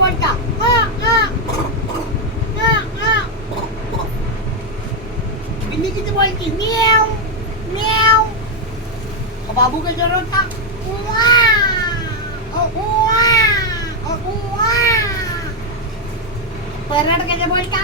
बोलता बिल्ली किती बोलती म्याव म्याव बाबू का जरूर था परट कैसे बोलता